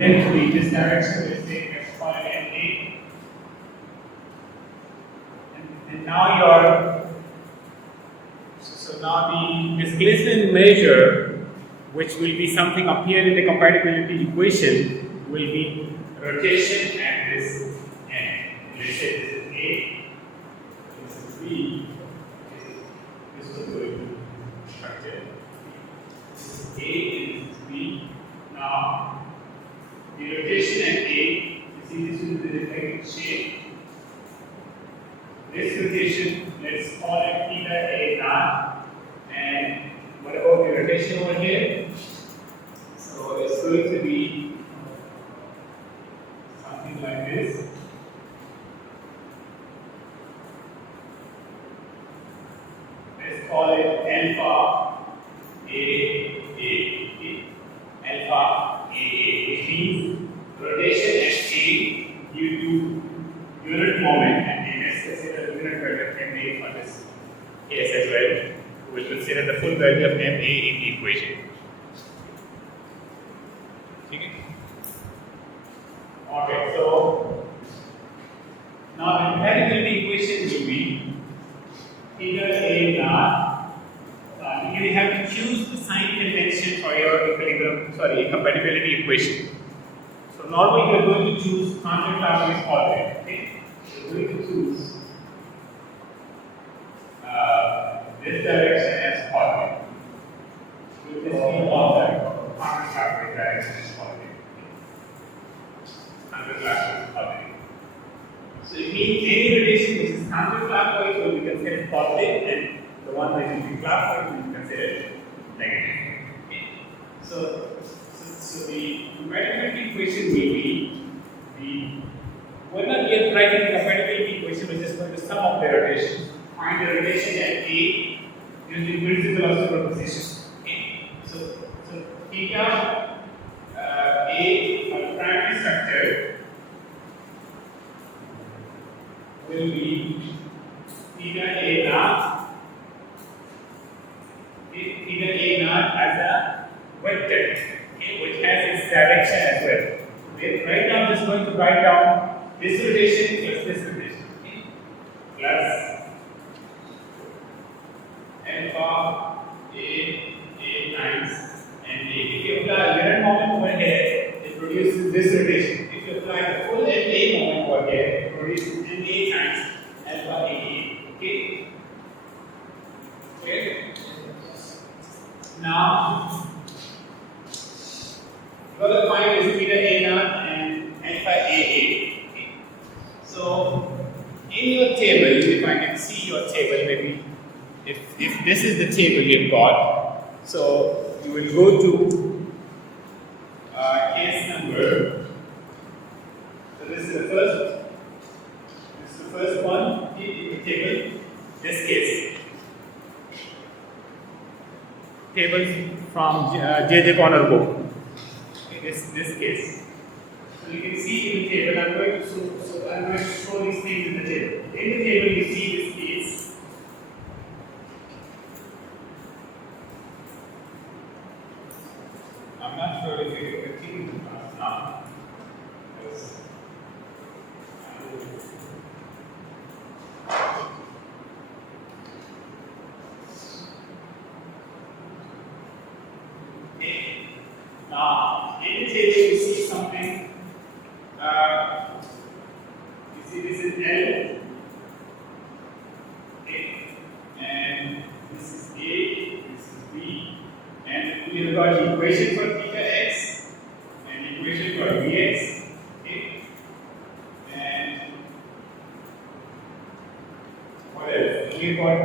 then to be this direction, let's say let's call it NA. And now your so now the displacement measure, which will be something up here in the compatibility equation, will be rotation at this end. Let's say this is A, this is B, this is going to structure. This is A and this is B. Now the rotation at A, you see this is the reflected shape. This rotation, let's call it theta A naught. And what about the rotation over here? So it's going to be something like this. Let's call it alpha A. Alpha A, which means rotation at A due to unit moment, and let's consider unit value of MA for this case as well. We'll consider the full value of MA in the equation. Okay, so now the compatibility equation will be theta A naught. You have to choose the sign convention for your compatibility equation. So normally you are going to choose counterclockwise orbit. Okay, you're going to choose this direction as orbit. With this being orbit, counterclockwise direction as orbit. Counterclockwise orbit. So it means any rotation which is counterclockwise will be considered positive, and the one which will be clockwise will be considered negative. Okay. So the compatibility equation will be we're not yet writing the compatibility equation, we're just going to sum up the rotation. Find the rotation at A using principle of superposition. Okay. So theta A for the primary structure will be theta A naught. Theta A naught as a vector, okay, which has its direction as well. Okay. Right now I'm just going to write down this rotation plus this rotation, okay, plus alpha A times and A. If you apply unit moment over here, it produces this rotation. If you apply the full NA moment over here, it produces NA times alpha AA. Okay? Okay? Now, you got to find this theta A naught and alpha AA. Okay? So, in your table, if I can see your table, maybe if this is the table you've got, so you will go to case number. So this is the first one in the table. This case. Table from J.J. Connor book. Okay, this case. So you can see in the table. I'm going to show these things in the table. In the table, you see this case. I'm not sure if you can continue to class now. Okay. Now, in the table, you see something. You see this is L. Okay. And this is A, this is B. And we have got the equation for theta x and the equation for Vx. Okay. And what else? We have got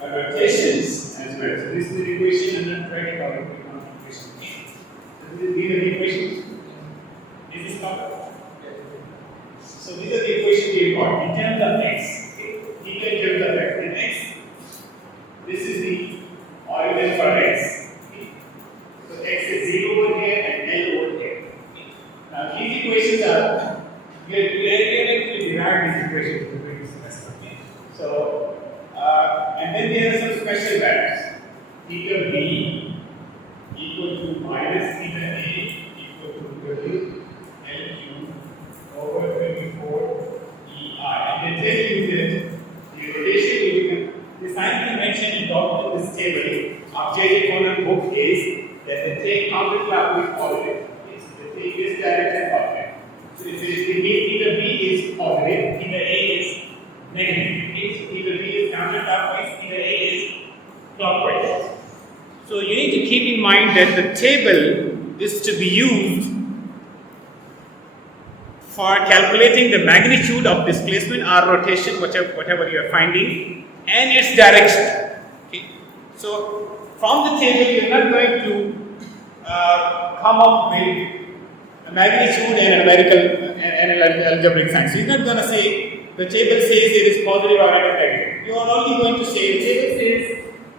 the rotations as well. So this is the equation and then write it out in the equation. These are the equations. This is covered. So these are the equations we mind that the table is to be used for calculating the magnitude of displacement or rotation, whatever you are finding, and its direction. Okay. So from the table, you are not going to come up with a magnitude and a numerical and algebraic sign. So you're not going to say the table says it is positive or it is negative. You are only going to say the table says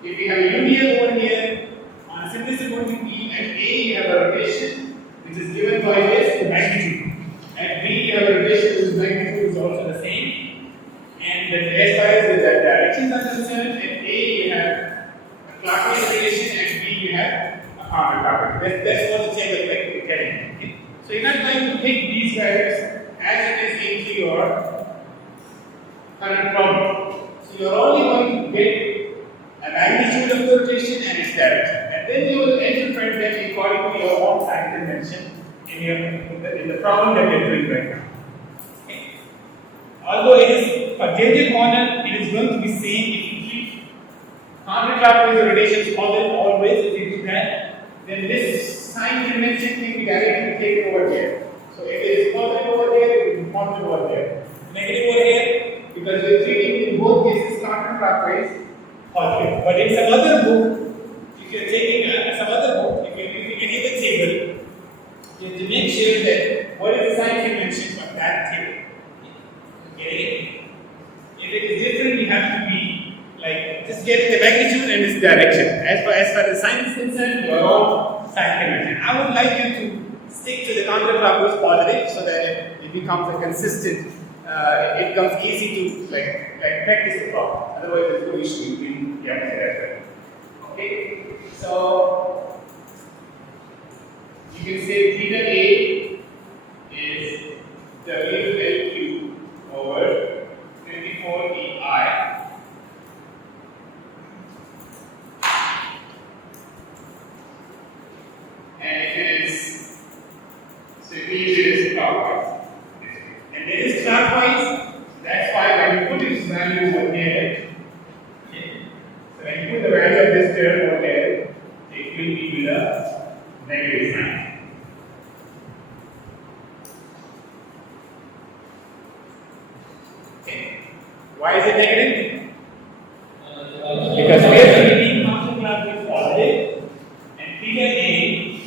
if you have a linear over here on a simple supporting beam at A you have a rotation which is given by this the magnitude. At B you have a rotation whose magnitude is also the same, and the as far as the directions are concerned, at A you have a clockwise rotation, at B you have a counterclockwise. That's what the table is like telling you. Okay? So you're not going to pick these values as it is into your current problem. So you're only going to get a magnitude of the rotation and its direction, and then you will interpret them according to your own sign convention in the problem that we are doing right now. Okay. Although it is for tangent corner, it is going to be same if you keep counterclockwise rotations always. If you do that, then this sign convention can be directly taken over here. So if it is positive over here, it will be positive over there. Negative over here, because we are treating in both cases counterclockwise positive. But in some other book, if you are taking some other book, if you are using any other table, you have to make sure that what is the sign convention for that table. Okay? If it is different, you have to be like just get the magnitude and its direction. As far as the sign is concerned, your own sign convention. I would like you to stick to the counterclockwise positive so that it becomes a consistent. It becomes easy to like practice the problem. Otherwise, there's no issue in the answer as well. Okay, so you can say theta A is WLQ over 24EI. And if it is, so it means it is clockwise. And it is clockwise, that's why when you put its value over here, okay, so when you put the value of this term over here, it will be with a negative sign. Okay. Why is it negative? Because we are treating counterclockwise positive, and theta A,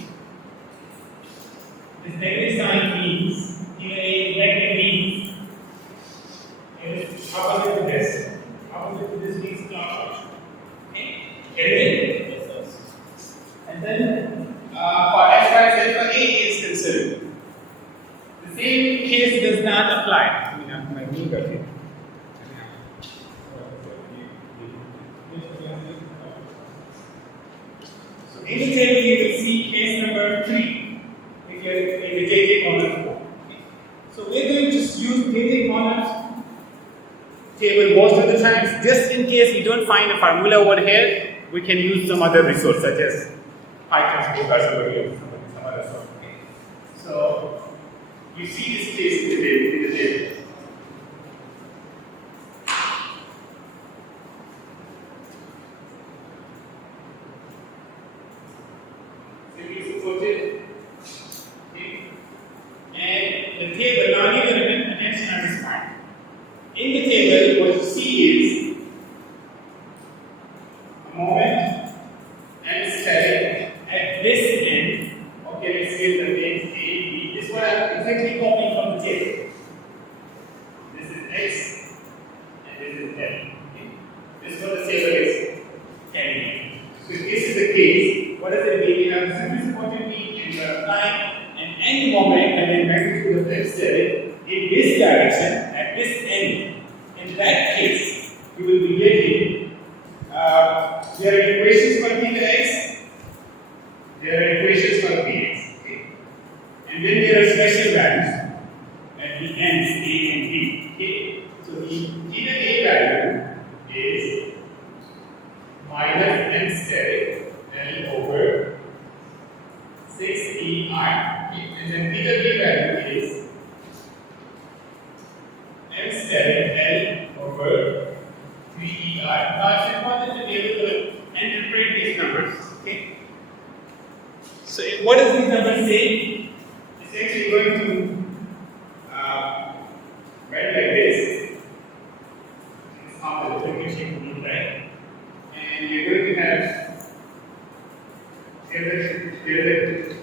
this negative sign means theta A is negative means it is opposite to this. Opposite to this means clockwise. Okay? Get it? Yes. And then for as far as alpha A is concerned, the same case does not apply. My knee got hit. So in the table you will see case number 3 if you are in the JJ corner 4. Okay. So we are going to use JJ corner table most of the times. Just in case we don't find a formula over here, we can use some other resource such as Python's book or some other source. Okay. So you see this case in the table. Supported. Okay. And the table, now you have attention on this point. In the table, what you see is a moment and static at this end. Okay, let's say the names A, B. This is what I'm exactly copying from the table. This is X and this is L. Okay. This is what the table is telling me. So if this is the case, what does it mean? We have a simple supported beam and we are applying an end moment and then magnitude of X in this direction at this end. In that case, you will be getting there are equations for theta X, there are equations for Px. Okay? And then there are special values at the ends A and B. Okay? So the theta A value is minus n static L over 6EI. Okay? And then theta B value is m static L over 3EI. Now it's important to be able to interpret these numbers. Okay? So what does this number say? It's actually going to write like this. It's how the equation will look like. And you're going to have the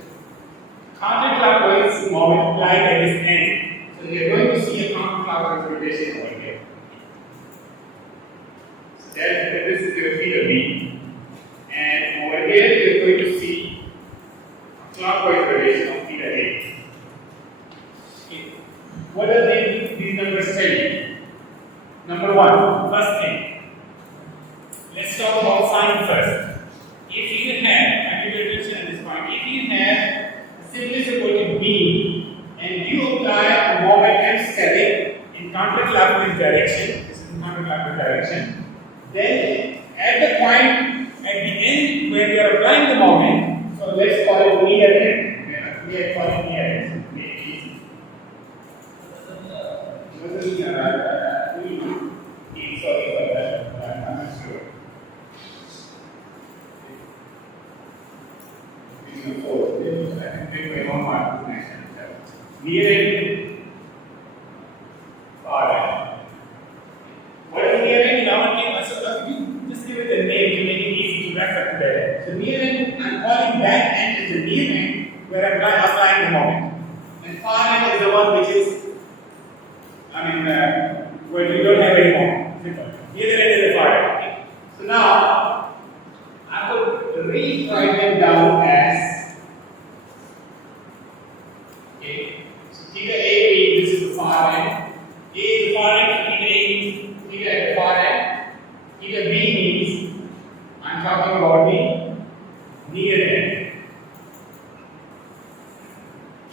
counterclockwise moment applied at this end. So you're going to see a counterclockwise rotation over here. So this is your theta B. And over here you're going to see a clockwise rotation of theta A. Okay. What are these numbers tell you? Number one, first thing. Let's talk about sign first. If you have, I give you attention at this point, if you have a simply supported beam and you apply a moment M static in counterclockwise direction, this is in counterclockwise direction, then at the point at the end where you are applying the moment, so let's call it near end. We are calling near end. Sorry about that. I'm not sure. Near end, far end. What is near end? Just give it a name to make it easy to refer to that. So near end, I'm calling that end as the near end where I'm applying the moment. And far end is the one which is, where you don't have any moment. Simple. Near end is the far end. Okay. So now, I would rewrite them down as, okay, so theta A means this is the far end, A is the far end, so theta A means theta at the far end, theta B means I'm talking about the near end.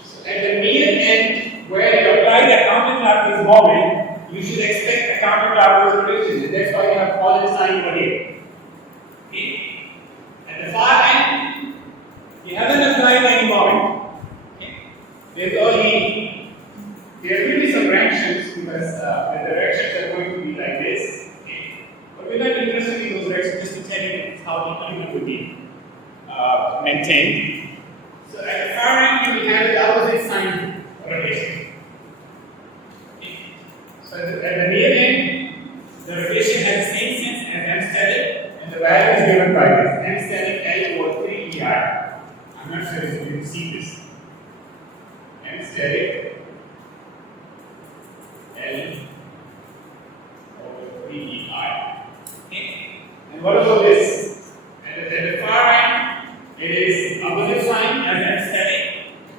So at the near end, where you apply the counterclockwise moment, you should expect a counterclockwise rotation, and that's why you have fallen sign over here. Okay. At the far end, you haven't applied any moment. Okay. There will be some directions because the directions are going to be like this. Okay. But we're not interested in those directions, just to tell you how the equilibrium will be maintained. So at the far end, you will have the opposite sign rotation. Okay. So at the near end, the rotation has the same sense as M static. And the value is given by this M static L over 3 EI. I'm not sure if you can see this. M static L over 3 EI. Okay. And what about this? At the far end, it is opposite sign as M static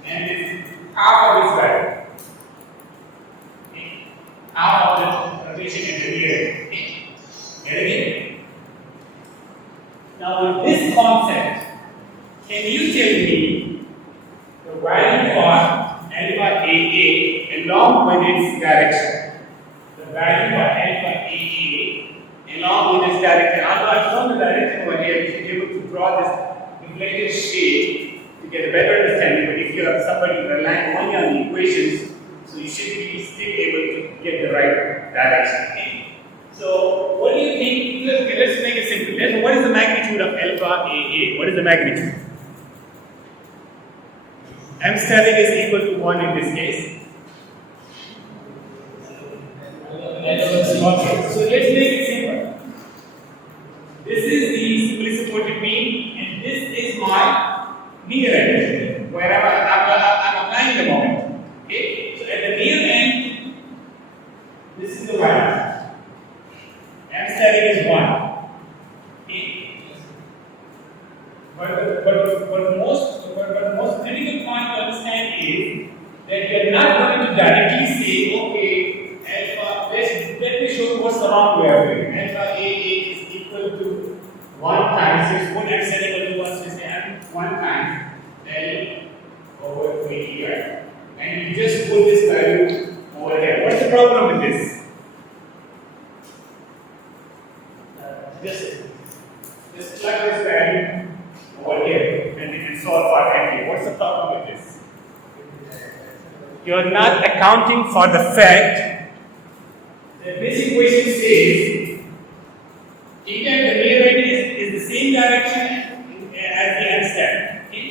and it's half of this value. Okay. Half of the rotation in the near end. Okay. Get it? Now, with this concept, can you tell me the value for alpha AA along with its direction? The value for alpha AA along with its direction. Although I've shown the direction over here, you should be able to draw this deflated shape to get a better understanding. But if you have somebody relying only on the equations, so you should be still able to get the right direction. Okay? So, what do you think? Okay, let's make it simple. What is the magnitude of alpha AA? What is the magnitude? M static is equal to 1 in this case. Okay, so let's make it simple. This is the simply supported beam, and this is my near end, where I'm applying the moment. Okay, so at the near end, this is the value. M static is 1. Okay. But the most critical point to understand is that you are not going to directly say, okay, alpha, let me show you what's the wrong way of doing it. Alpha AA is equal to 1 times, so put M static equal to 1, so say M 1 times L over 3 EI. And you just put this value over here. What's the problem with this? Just plug this value over here and we can solve for NP. What's the problem with this? You're not accounting for the fact that this equation says theta at the near end is the same direction as the M static. Okay?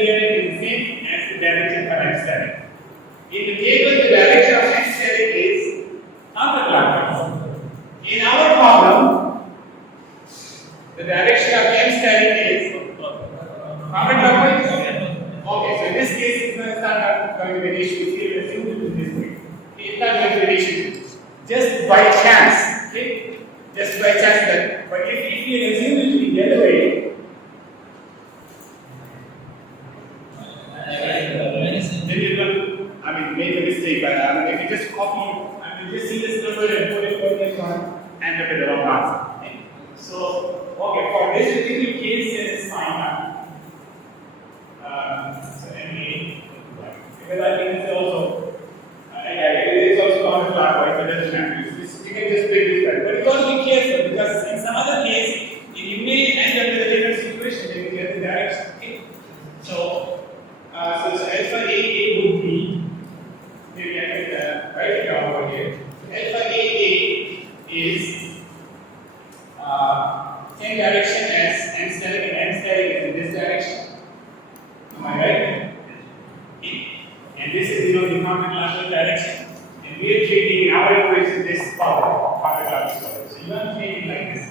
is the same as the direction for anesthetic. In the table, the direction of anesthetic is counterclockwise. In our problem, the direction of anesthetic is counterclockwise. Okay, so in this case, it's not going to be an issue. Here, assume it in this way. It's not going to be an issue. Just by chance, okay? Just by chance that. But if you assume it to be the other way, then you will, make a mistake. But if you just copy, just see this number and put it on this one, end up with the wrong answer. Okay? So, okay, for this particular case, this is fine. So MA, because I think it's also, it is also counterclockwise, so it doesn't matter. You can just pick this one. But you got to be careful because in some other case, you may end up with a different situation when you get the direction. Okay? So alpha AA would be, maybe I can write it down over here. Alpha AA is same direction as anesthetic, and anesthetic is in this direction. Am I right? And this is the counterclockwise direction. And we are treating in our equation this power, counterclockwise power. So you want to treat it like this.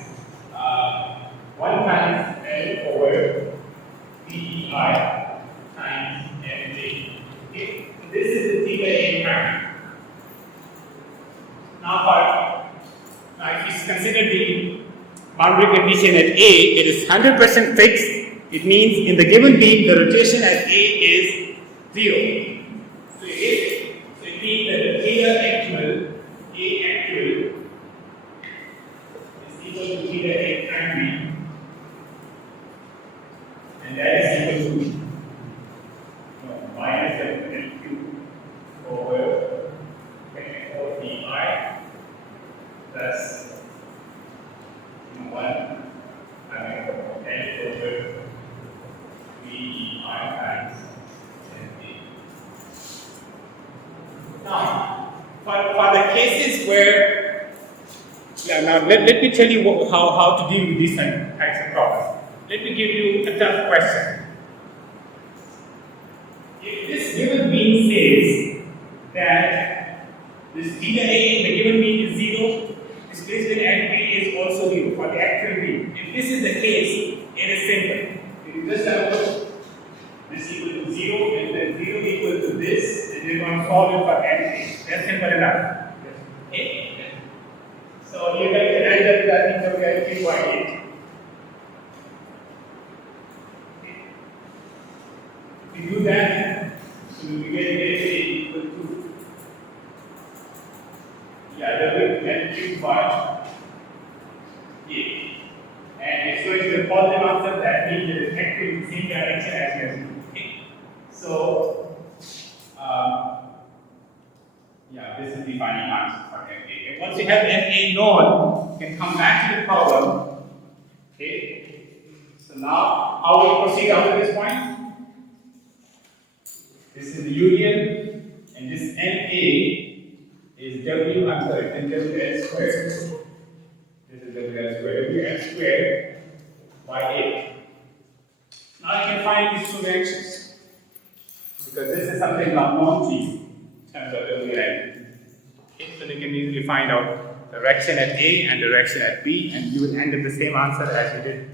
1 times L over PEI times MJ. Okay? So this is the theta A prime. Now if you consider the boundary condition at A, it is 100% fixed. It means in the given beam, the rotation at A is 0. So it means that the theta actual, A actual, is equal to theta A primary, and that is equal to minus L2 over PI plus 1 L over PEI times NA. Now, for the cases where, now let me tell you how to deal with these types of problems. Let me give you a tough question. If this given beam says that this theta A in the given beam is 0, displacement at B is also 0 for the actual beam. If this is the case, it is simple. You just have to put this equal to 0 and then 0 equal to this, and you're going to solve it for anything. That's simple enough. Okay? So you're going to end up with that into 3.8. If we do that, so we get A equal to L3 by A. And so it's the positive answer, that means it is active in the same direction as you have. Okay? So, this is the final answer for MA. And once you have MA known, you can come back to the problem. Okay? So now, how will we proceed after this point? This is the union, and this MA is WL squared. This is WL squared by 8. Now you can find these two directions, because this is something unknown to you in terms of WL. Okay, so you can easily find out direction at A and direction at B, and you will end up the same answer as you did